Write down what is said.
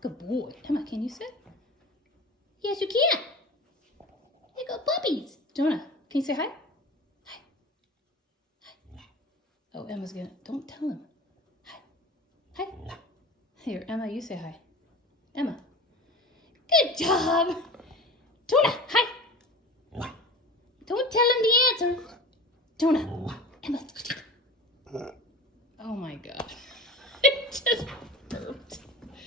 Good boy. Emma, can you sit? Yes, you can. There go puppies. Jonah, can you say hi? Hi. Hi. Oh, Emma's gonna, don't tell him. Hi. Hi. Here, Emma, you say hi. Emma. Good job. Jonah, hi. Don't tell him the answer. Jonah. Emma. Oh my God. Just